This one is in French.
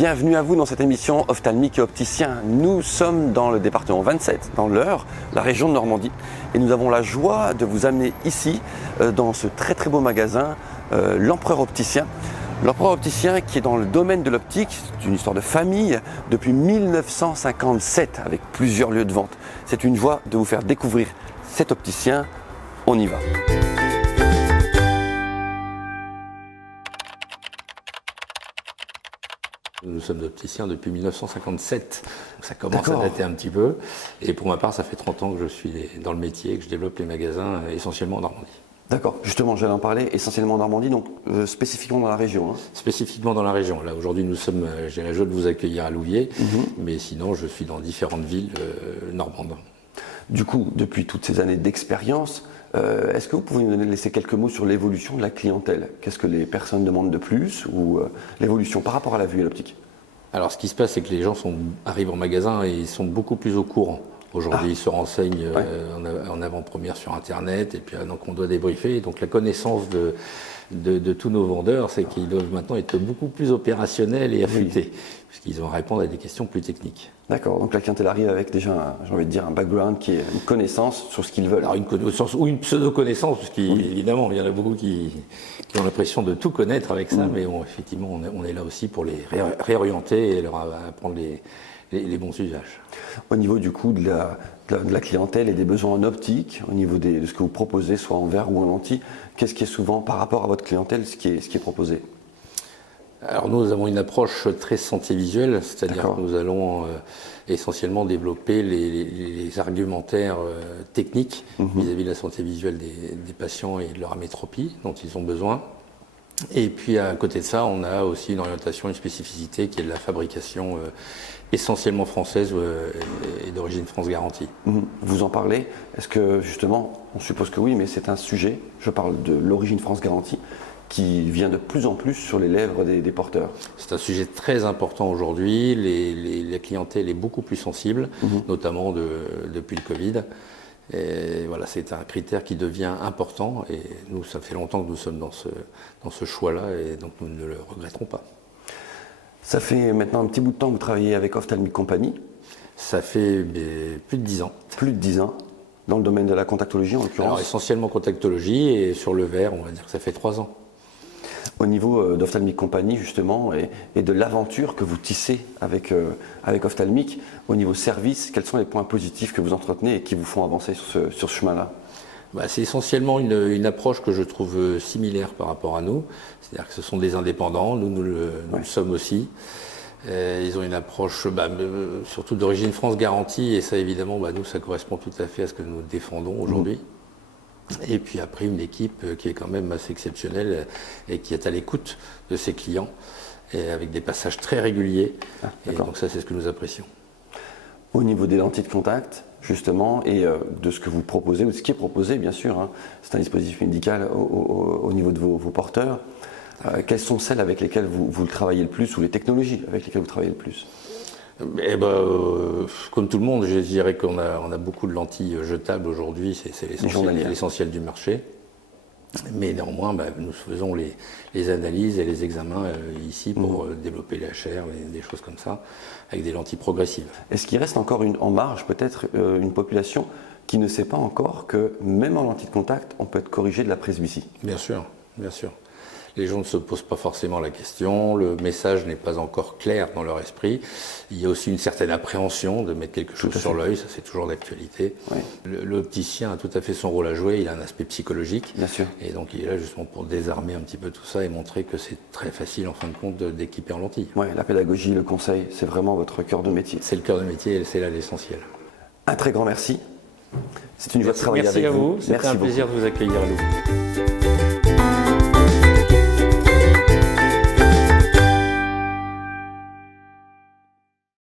Bienvenue à vous dans cette émission Ophtalmique et Opticien. Nous sommes dans le département 27, dans l'Eure, la région de Normandie. Et nous avons la joie de vous amener ici, dans ce très beau magasin, l'Empereur Opticien. L'Empereur Opticien qui est dans le domaine de l'optique, c'est une histoire de famille depuis 1957 avec plusieurs lieux de vente. C'est une joie de vous faire découvrir cet opticien. On y va. Nous sommes opticiens depuis 1957, donc ça commence à dater un petit peu. Et pour ma part, ça fait 30 ans que je suis dans le métier et que je développe les magasins essentiellement en Normandie. D'accord, justement, j'allais en parler, essentiellement en Normandie, donc spécifiquement dans la région. Spécifiquement dans la région. Là, aujourd'hui, nous sommes, j'ai la joie de vous accueillir à Louviers, mais sinon, je suis dans différentes villes normandes. Du coup, depuis toutes ces années d'expérience, est-ce que vous pouvez nous laisser quelques mots sur l'évolution de la clientèle? Qu'est-ce que les personnes demandent de plus ou l'évolution par rapport à la vue et l'optique? Alors, ce qui se passe, c'est que les gens arrivent en magasin et ils sont beaucoup plus au courant. Aujourd'hui, ils se renseignent en avant-première sur Internet et puis donc on doit débriefer. Donc la connaissance de tous nos vendeurs, c'est qu'ils doivent maintenant être beaucoup plus opérationnels et affûtés, puisqu'ils vont répondre à des questions plus techniques. D'accord, donc la clientèle arrive avec déjà, j'ai envie de dire, un background qui est une connaissance sur ce qu'ils veulent. Alors une connaissance ou une pseudo-connaissance, parce qu'évidemment, il y en a beaucoup qui ont l'impression de tout connaître avec ça, mais effectivement, on est là aussi pour les réorienter et leur apprendre les bons usages. Au niveau du coup de la clientèle et des besoins en optique, au niveau de ce que vous proposez, soit en verre ou en lentille, qu'est-ce qui est souvent par rapport à votre clientèle, ce qui est proposé? Alors nous avons une approche très santé visuelle, c'est-à-dire que nous allons essentiellement développer les argumentaires techniques vis-à-vis de la santé visuelle des patients et de leur amétropie dont ils ont besoin. Et puis à côté de ça, on a aussi une orientation, une spécificité qui est de la fabrication essentiellement française et d'origine France Garantie. Vous en parlez, est-ce que justement, on suppose que oui, mais c'est un sujet, je parle de l'origine France Garantie, qui vient de plus en plus sur les lèvres des porteurs? C'est un sujet très important aujourd'hui, la clientèle est beaucoup plus sensible, notamment depuis le Covid. Et voilà, c'est un critère qui devient important et nous, ça fait longtemps que nous sommes dans ce choix-là et donc nous ne le regretterons pas. Ça fait maintenant un petit bout de temps que vous travaillez avec Ophtalmic Company? Ça fait plus de 10 ans. Plus de 10 ans, dans le domaine de la contactologie en l'occurrence? Alors essentiellement contactologie et sur le verre, on va dire que ça fait 3 ans. Au niveau d'Ophtalmic Company justement et de l'aventure que vous tissez avec Ophtalmic, au niveau service, quels sont les points positifs que vous entretenez et qui vous font avancer sur ce chemin-là? C'est essentiellement une approche que je trouve similaire par rapport à nous, c'est-à-dire que ce sont des indépendants, nous le sommes aussi. Ils ont une approche surtout d'origine France Garantie et ça évidemment, nous ça correspond tout à fait à ce que nous défendons aujourd'hui. Et puis après une équipe qui est quand même assez exceptionnelle et qui est à l'écoute de ses clients et avec des passages très réguliers. Et donc ça c'est ce que nous apprécions. Au niveau des lentilles de contact justement et de ce que vous proposez ou de ce qui est proposé bien sûr, c'est un dispositif médical au niveau de vos porteurs. Quelles sont celles avec lesquelles vous travaillez le plus ou les technologies avec lesquelles vous travaillez le plus? Comme tout le monde, je dirais qu'on a beaucoup de lentilles jetables aujourd'hui, c'est l'essentiel du marché. Mais néanmoins, nous faisons les analyses et les examens ici pour développer la chair, des choses comme ça, avec des lentilles progressives. Est-ce qu'il reste encore en marge peut-être une population qui ne sait pas encore que même en lentille de contact, on peut être corrigé de la presbytie? Bien sûr, bien sûr. Les gens ne se posent pas forcément la question, le message n'est pas encore clair dans leur esprit. Il y a aussi une certaine appréhension de mettre quelque chose sur l'œil, ça c'est toujours d'actualité. L'opticien a tout à fait son rôle à jouer, il a un aspect psychologique. Bien sûr. Et donc il est là justement pour désarmer un petit peu tout ça et montrer que c'est très facile en fin de compte d'équiper en lentilles. Oui, la pédagogie, le conseil, c'est vraiment votre cœur de métier. C'est le cœur de métier et c'est là l'essentiel. Un très grand merci. C'est une joie de travailler avec vous. Merci à vous, c'était un plaisir de vous accueillir à nous.